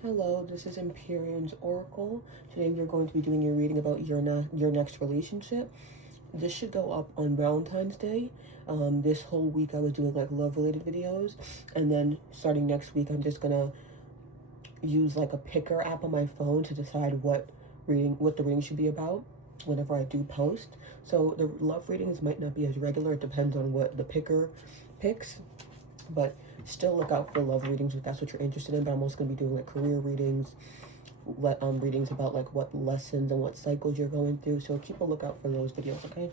Hello, this is Empyrean's Oracle. Today we are going to be doing a reading about your next relationship. This should go up on Valentine's Day. This whole week I was doing like love-related videos, and then starting next week I'm just gonna use like a picker app on my phone to decide what the reading should be about whenever I do post. So the love readings might not be as regular. It depends on what the picker picks, but still look out for love readings if that's what you're interested in. But I'm also going to be doing like career readings, readings about like what lessons and what cycles you're going through. So keep a lookout for those videos, okay?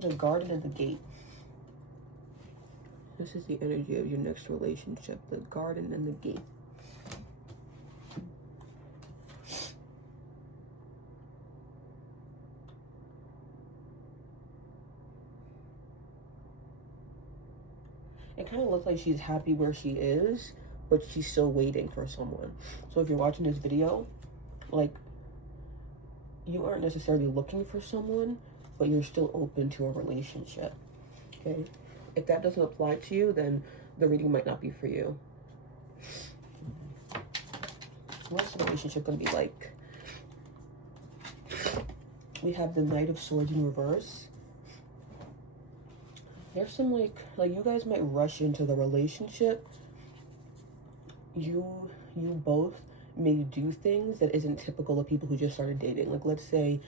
The garden and the gate. This is the energy of your next relationship. The garden and the gate. It kind of looks like she's happy where she is, but she's still waiting for someone. So if you're watching this video, like, you aren't necessarily looking for someone, but you're still open to a relationship, okay? If that doesn't apply to you, then the reading might not be for you. What's the relationship going to be like? We have the Knight of Swords in reverse. There's some like you guys might rush into the relationship. You both may do things that isn't typical of people who just started dating. Like, let's say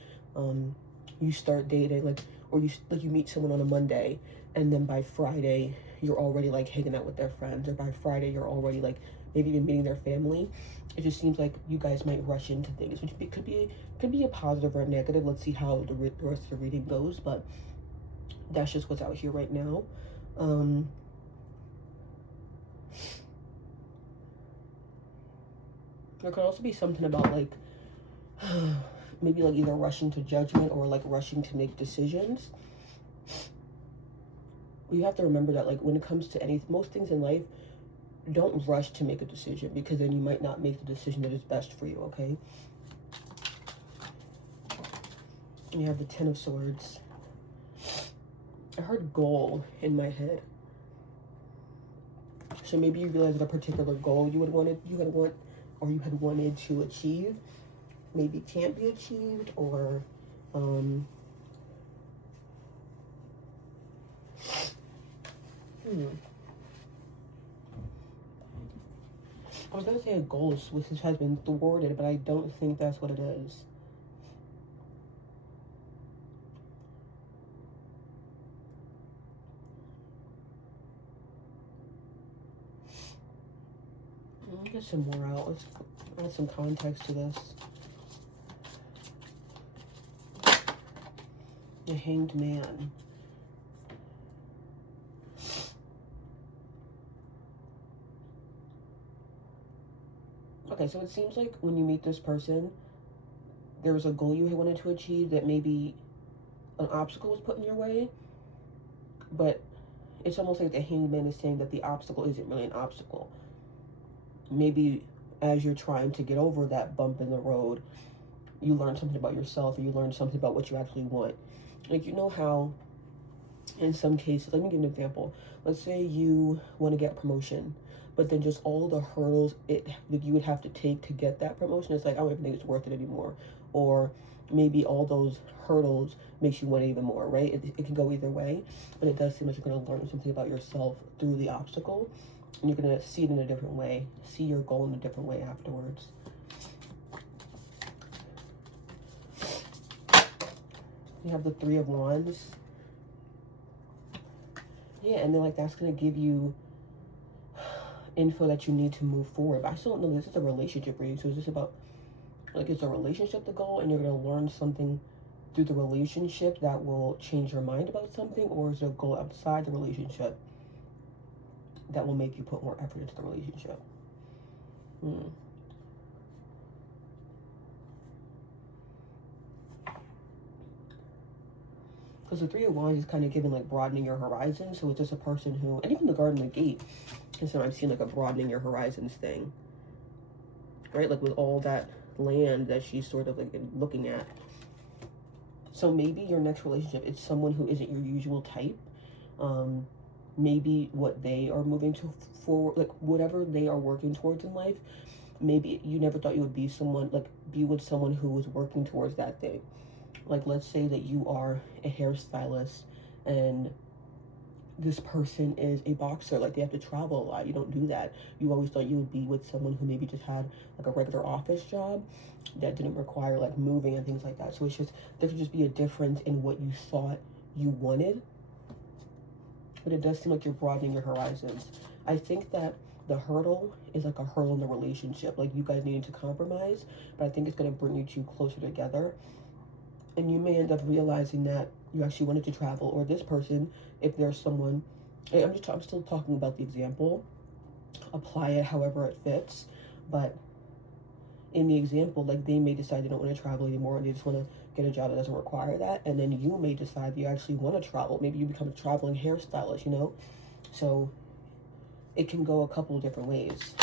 you start dating, or you meet someone on a Monday, and then by Friday you're already like hanging out with their friends, or by Friday you're already like maybe even meeting their family. It just seems like you guys might rush into things, which could be a positive or a negative. Let's see how the rest of the reading goes, but that's just what's out here right now. There could also be something about like maybe like either rushing to judgment or like rushing to make decisions. You have to remember that like when it comes to most things in life, don't rush to make a decision, because then you might not make the decision that is best for you, okay? And you have the Ten of Swords. I heard goal in my head. So maybe you realize that a particular goal you had wanted to achieve maybe can't be achieved, or I was gonna say a goal which has been thwarted, but I don't think that's what it is. Let me get some more out. Let's add some context to this. The Hanged Man. Okay, so it seems like when you meet this person, there was a goal you wanted to achieve that maybe an obstacle was put in your way, but it's almost like the Hanged Man is saying that the obstacle isn't really an obstacle. Maybe as you're trying to get over that bump in the road, you learn something about yourself, or you learn something about what you actually want. Like, you know how in some cases, let me give an example. Let's say you want to get a promotion, but then just all the hurdles that you would have to take to get that promotion, it's like, I don't even think it's worth it anymore. Or maybe all those hurdles makes you want it even more, right? It can go either way, but it does seem like you're going to learn something about yourself through the obstacle, and you're going to see it in a different way, see your goal in a different way afterwards. You have the Three of Wands. Yeah, and then like that's going to give you info that you need to move forward. But I still don't know, this is a relationship reading, so is this about, like, is the relationship the goal and you're going to learn something through the relationship that will change your mind about something, or is there a goal outside the relationship that will make you put more effort into the relationship? Because the Three of Wands is kind of giving like broadening your horizon. So it's just a person who, and even the Garden of the Gate, because I've seen like a broadening your horizons thing, right? Like with all that land that she's sort of like looking at. So maybe your next relationship, it's someone who isn't your usual type. Maybe what they are moving to forward, like whatever they are working towards in life, maybe you never thought you would be someone, like be with someone who was working towards that thing. Like, let's say that you are a hairstylist and this person is a boxer, like they have to travel a lot. You don't do that. You always thought you would be with someone who maybe just had like a regular office job that didn't require like moving and things like that. So it's just, there could just be a difference in what you thought you wanted. But it does seem like you're broadening your horizons. I think that the hurdle is like a hurdle in the relationship. Like you guys needing to compromise, but I think it's going to bring you two closer together. And you may end up realizing that you actually wanted to travel, or this person, if there's someone, I'm still talking about the example, apply it however it fits, but in the example, like they may decide they don't want to travel anymore and they just want to get a job that doesn't require that, and then you may decide you actually want to travel. Maybe you become a traveling hairstylist, you know? So it can go a couple different ways.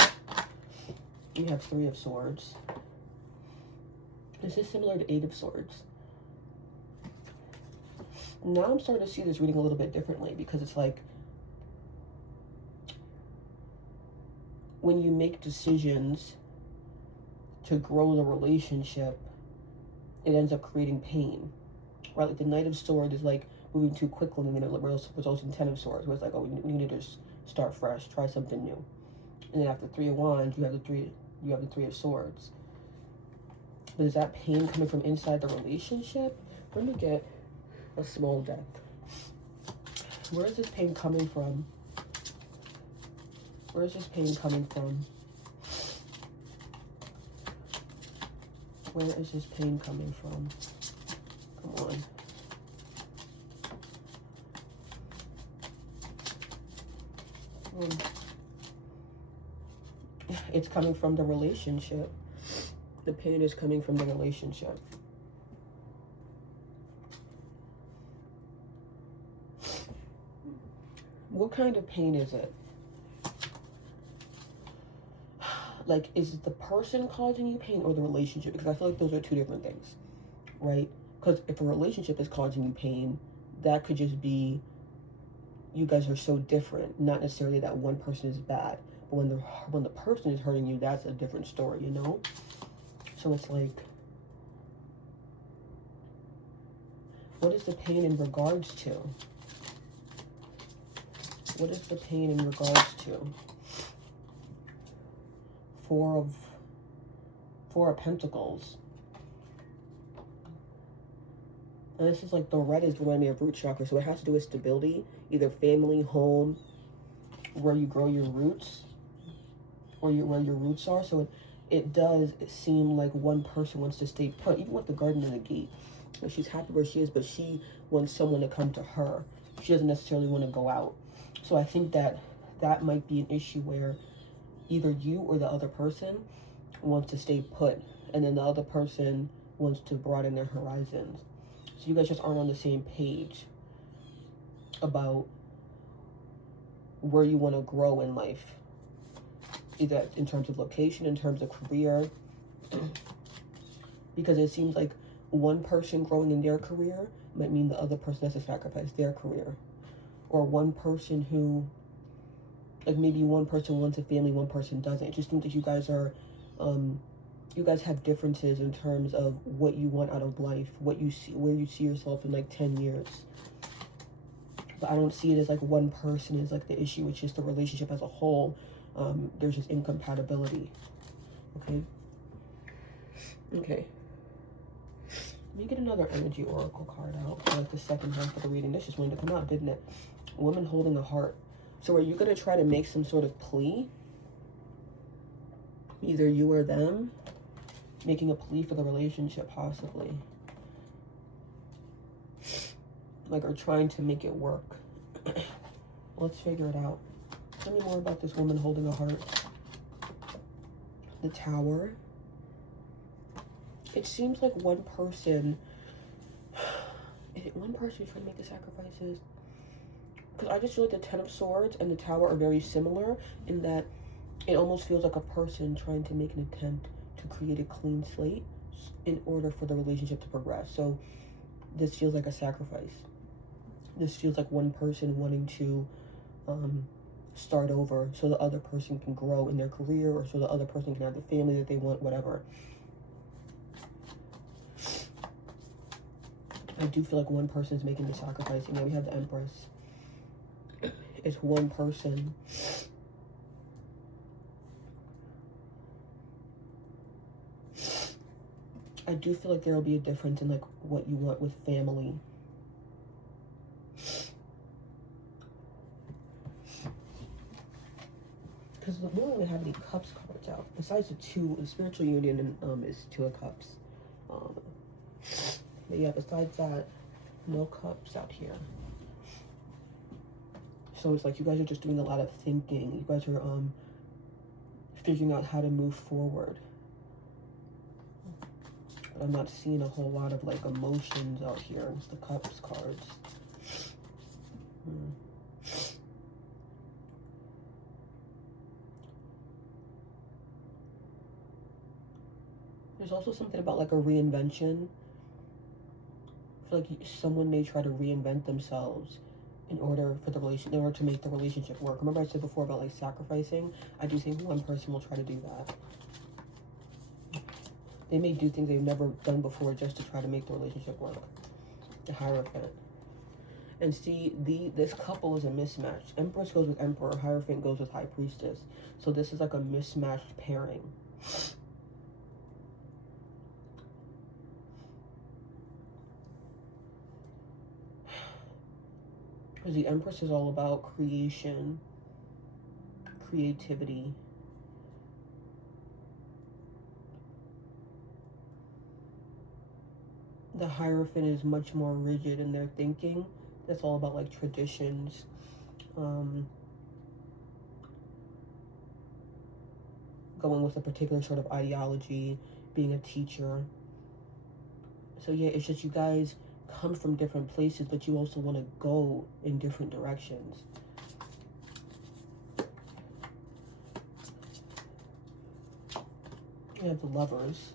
You have Three of Swords. This is similar to Eight of Swords. Now I'm starting to see this reading a little bit differently, because it's like when you make decisions to grow the relationship, it ends up creating pain, right? Like the Knight of Swords is like moving too quickly, and then it results in Ten of Swords, where it's like, oh, we need to just start fresh, try something new. And then after Three of Wands, you have the Three of Swords. But is that pain coming from inside the relationship? Let me get a small deck. Where is this pain coming from? Where is this pain coming from? Where is this pain coming from? Come on. It's coming from the relationship. The pain is coming from the relationship. What kind of pain is it? Like, is it the person causing you pain or the relationship? Because I feel like those are two different things, right? Because if a relationship is causing you pain, that could just be you guys are so different. Not necessarily that one person is bad, but when the person is hurting you, that's a different story, you know? So it's like, what is the pain in regards to? What is the pain in regards to? Four of Pentacles. And this is like, the red is reminding me of root chakra, so it has to do with stability, either family, home, where you grow your roots, or where your roots are. So it does seem like one person wants to stay put, even with the Garden and the Gate. Like she's happy where she is, but she wants someone to come to her. She doesn't necessarily want to go out. So I think that that might be an issue where either you or the other person wants to stay put, and then the other person wants to broaden their horizons. So you guys just aren't on the same page about where you want to grow in life, either in terms of location, in terms of career, because it seems like one person growing in their career might mean the other person has to sacrifice their career. Or one person who, like maybe one person wants a family, one person doesn't. It just seems that you guys are, you guys have differences in terms of what you want out of life, what you see, where you see yourself in like 10 years. But I don't see it as like one person is like the issue. It's just the relationship as a whole. There's just incompatibility. Okay. Okay. Let me get another energy oracle card out for like the second half of the reading. This just wanted to come out, didn't it? Woman holding a heart. So are you going to try to make some sort of plea? Either you or them, making a plea for the relationship, possibly. Like, or trying to make it work. Let's figure it out. Tell me more about this woman holding a heart. The Tower. It seems like one person one person who's trying to make the sacrifices. Because I just feel like the Ten of Swords and the Tower are very similar in that it almost feels like a person trying to make an attempt to create a clean slate in order for the relationship to progress. So this feels like a sacrifice. This feels like one person wanting to start over so the other person can grow in their career, or so the other person can have the family that they want, whatever. I do feel like one person is making the sacrifice. And now we have the Empress. It's one person. I do feel like there will be a difference in like what you want with family. Because we don't even have any cups cards out. Besides the spiritual union is 2 of Cups. But yeah, besides that, no cups out here. So it's like you guys are just doing a lot of thinking. You guys are figuring out how to move forward. But I'm not seeing a whole lot of like emotions out here. It's the Cups cards. There's also something about like a reinvention. I feel like someone may try to reinvent themselves in order for in order to make the relationship work. Remember I said before about like sacrificing? I do think one person will try to do that. They may do things they've never done before just to try to make the relationship work. The Hierophant. And see, this couple is a mismatch. Empress goes with Emperor, Hierophant goes with High Priestess. So this is like a mismatched pairing. Because the Empress is all about creation, creativity. The Hierophant is much more rigid in their thinking. That's all about like traditions. Going with a particular sort of ideology, being a teacher. So yeah, it's just you guys come from different places, but you also want to go in different directions. You have the Lovers.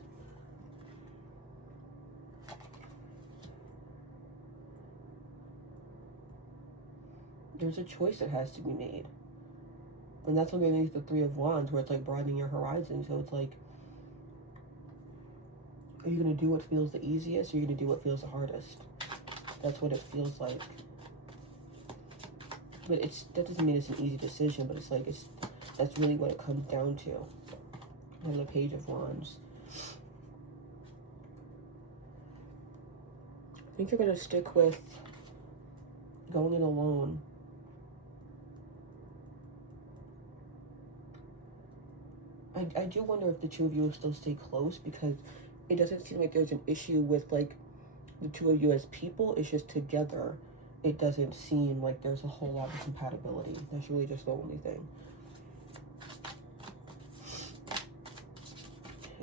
There's a choice that has to be made. And that's underneath the Three of Wands, where it's like broadening your horizon. So it's like, are you going to do what feels the easiest, or are you going to do what feels the hardest? That's what it feels like. But that doesn't mean it's an easy decision, but it's like, that's really what it comes down to. And the Page of Wands. I think you're going to stick with going it alone. I do wonder if the two of you will still stay close, because it doesn't seem like there's an issue with like the two of you as people. It's just together. It doesn't seem like there's a whole lot of compatibility. That's really just the only thing.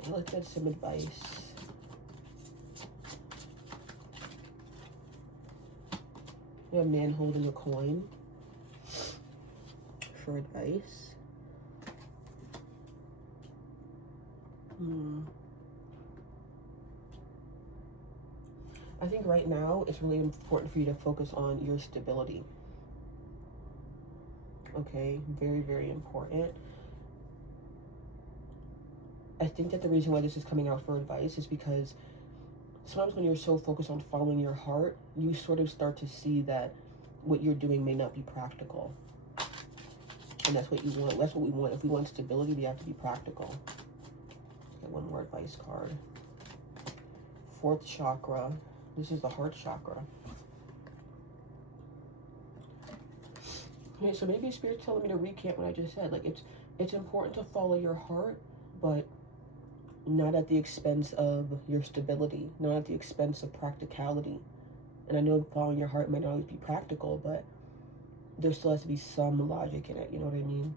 Okay, let's get some advice. We have a man holding a coin for advice. I think right now it's really important for you to focus on your stability. Okay, very, very important. I think that the reason why this is coming out for advice is because sometimes when you're so focused on following your heart, you sort of start to see that what you're doing may not be practical. And that's what you want. That's what we want. If we want stability, we have to be practical. Get one more advice card. 4th chakra. This is the heart chakra. Okay, so maybe Spirit's telling me to recant what I just said. Like, it's important to follow your heart, but not at the expense of your stability, not at the expense of practicality. And I know following your heart might not always be practical, but there still has to be some logic in it, you know what I mean?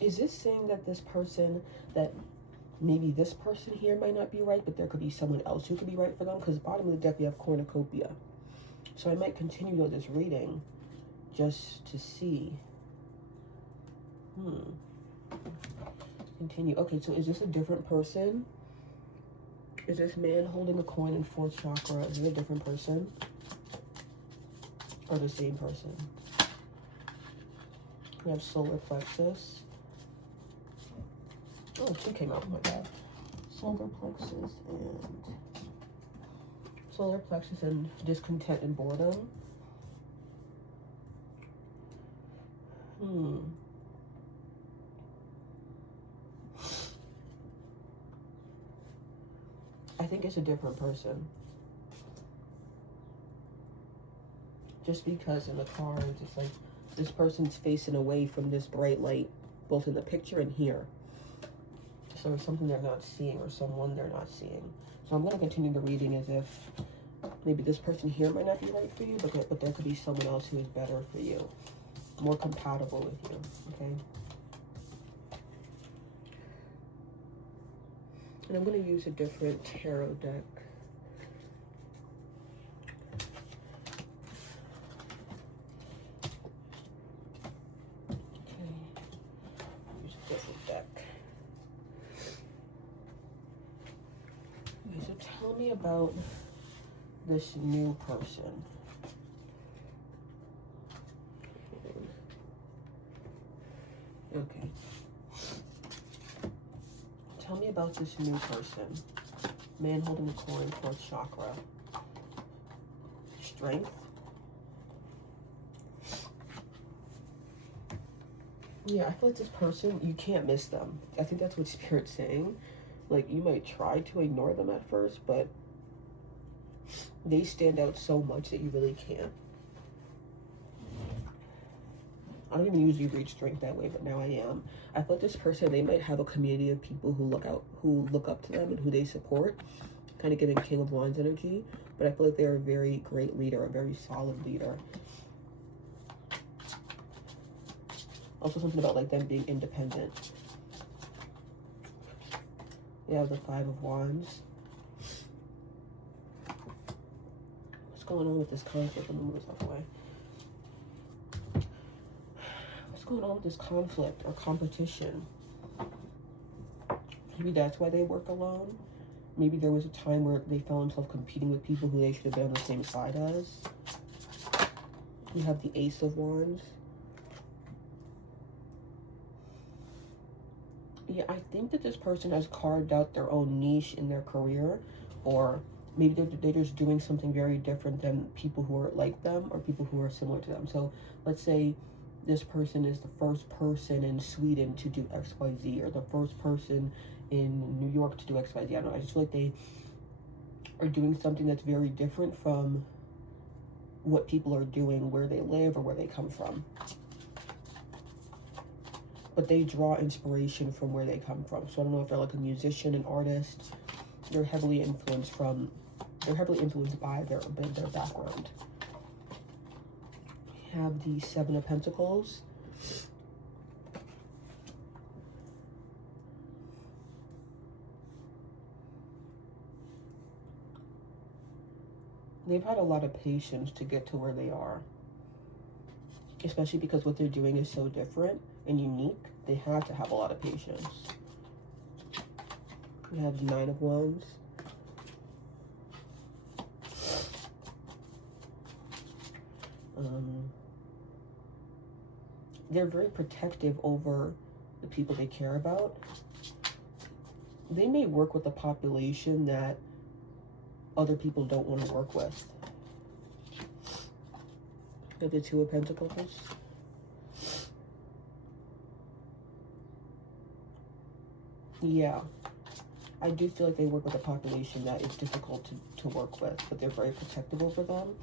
Is this saying that this person that maybe this person here might not be right, but there could be someone else who could be right for them, because bottom of the deck we have cornucopia. So I might continue this reading just to see. Continue. Okay, so is this a different person? Is this man holding a coin in 4th chakra, is it a different person? Or the same person? We have solar plexus. Oh, 2 came out, oh my god. Solar plexus and discontent and boredom. I think it's a different person. Just because in the cards, it's like this person's facing away from this bright light, both in the picture and here. So there's something they're not seeing, or someone they're not seeing. So I'm going to continue the reading as if maybe this person here might not be right for you, but there could be someone else who is better for you, more compatible with you, okay? And I'm going to use a different tarot deck. Okay, use a different deck. Okay, so tell me about this new person. Okay. Tell me about this new person. Man holding a coin, 4th chakra. Strength. Yeah, I feel like this person, you can't miss them. I think that's what Spirit's saying. Like, you might try to ignore them at first, but they stand out so much that you really can't. I don't even usually read strength that way, but now I am. I feel like this person, they might have a community of people who look up to them and who they support, kind of giving King of Wands energy. But I feel like they're a very great leader, a very solid leader. Also something about like them being independent. We have the 5 of Wands. What's going on with this conflict? I'm gonna move this out of the way. Going on with this conflict or competition? Maybe that's why they work alone. Maybe there was a time where they found themselves competing with people who they should have been on the same side as. We have the Ace of Wands. Yeah, I think that this person has carved out their own niche in their career, or maybe they're just doing something very different than people who are like them or people who are similar to them. So let's say this person is the first person in Sweden to do XYZ, or the first person in New York to do XYZ. I don't know. I just feel like they are doing something that's very different from what people are doing where they live or where they come from. But they draw inspiration from where they come from. So I don't know if they're like a musician, an artist. They're heavily influenced by their background. Have the 7 of Pentacles. They've had a lot of patience to get to where they are, especially because what they're doing is so different and unique. They have to have a lot of patience. We have the 9 of Wands. They're very protective over the people they care about. They may work with a population that other people don't want to work with. We have the 2 of Pentacles. Yeah, I do feel like they work with a population that is difficult to work with, but they're very protective over them.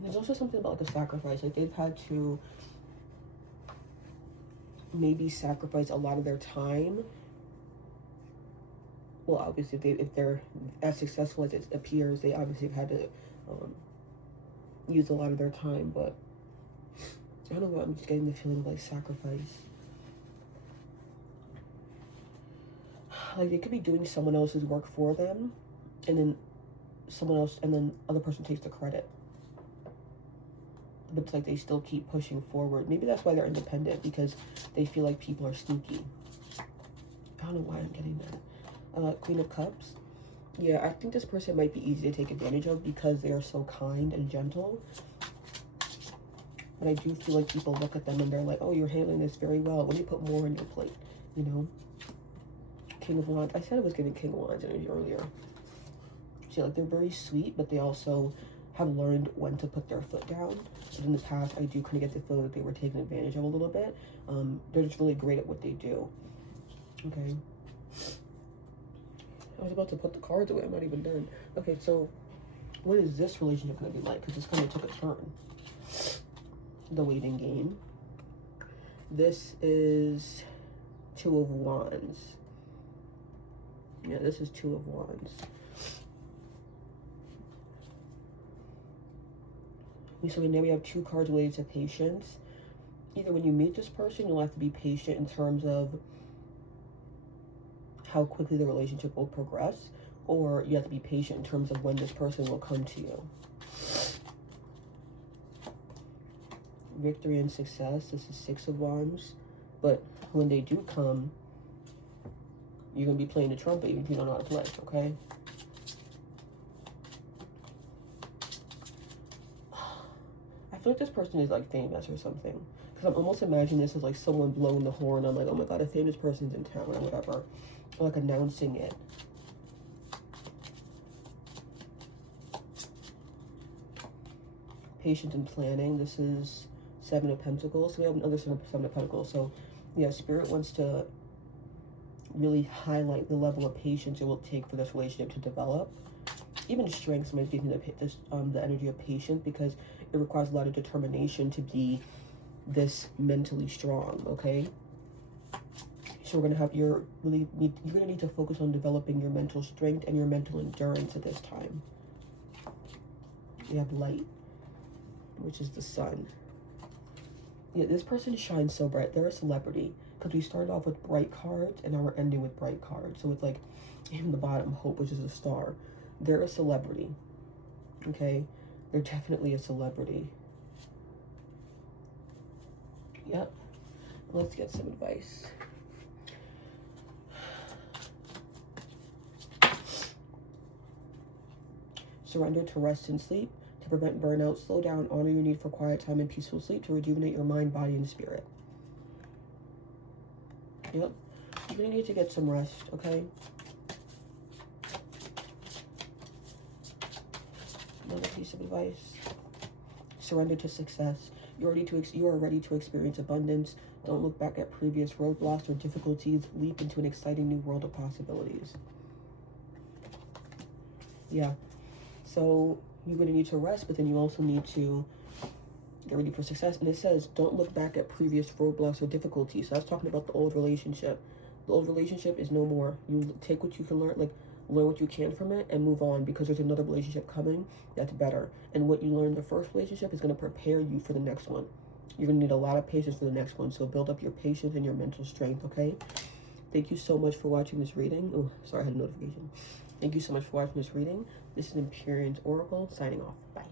There's also something about like a sacrifice. Like they've had to maybe sacrifice a lot of their time. Well, obviously, if they're as successful as it appears, they obviously have had to use a lot of their time. But I don't know, I'm just getting the feeling of like sacrifice. Like they could be doing someone else's work for them, and then someone else, and then other person takes the credit. But it's like they still keep pushing forward. Maybe that's why they're independent, because they feel like people are sneaky. I don't know why I'm getting that. Queen of Cups. Yeah, I think this person might be easy to take advantage of because they are so kind and gentle. But I do feel like people look at them and they're like, oh, you're handling this very well. Let me put more on your plate, you know? King of Wands. I said I was getting King of Wands energy earlier. So like they're very sweet, but they also have learned when to put their foot down. But in the past, I do kind of get the feeling that they were taken advantage of a little bit. They're just really great at what they do. Okay. I was about to put the cards away. I'm not even done. Okay, so what is this relationship going to be like? Because this kind of took a turn. The waiting game. This is Two of Wands. Yeah, this is Two of Wands. So now we have two cards related to patience. Either when you meet this person, you'll have to be patient in terms of how quickly the relationship will progress, or you have to be patient in terms of when this person will come to you. Victory and success. This is Six of Wands. But when they do come, you're going to be playing the trumpet even if you don't know how to play, okay? I feel like this person is like famous or something. Because I'm almost imagining this as like someone blowing the horn. I'm like, oh my god, a famous person's in town or whatever. Or like announcing it. Patience and planning. This is Seven of Pentacles. So we have another Seven of Pentacles. So yeah, Spirit wants to really highlight the level of patience it will take for this relationship to develop. Even strengths might give me the energy of patience, because it requires a lot of determination to be this mentally strong, okay? So we're gonna have you're gonna need to focus on developing your mental strength and your mental endurance at this time. You have Light, which is the Sun. Yeah, this person shines so bright. They're a celebrity, because we started off with bright cards and now we're ending with bright cards. So it's like in the bottom, Hope, which is a star. They're a celebrity, okay? They're definitely a celebrity. Yep. Let's get some advice. Surrender to rest and sleep. To prevent burnout, slow down, honor your need for quiet time and peaceful sleep to rejuvenate your mind, body, and spirit. Yep. You're going to need to get some rest, okay? Another piece of advice. Surrender to success. You are ready to experience abundance. Don't look back at previous roadblocks or difficulties. Leap into an exciting new world of possibilities. Yeah. So you're going to need to rest, but then you also need to get ready for success. And it says, don't look back at previous roadblocks or difficulties. So that's talking about the old relationship. The old relationship is no more. You take what you can learn, like learn what you can from it and move on, because there's another relationship coming that's better. And what you learned in the first relationship is going to prepare you for the next one. You're going to need a lot of patience for the next one. So build up your patience and your mental strength, okay? Thank you so much for watching this reading. Oh, sorry, I had a notification. Thank you so much for watching this reading. This is Empyrean's Oracle, signing off. Bye.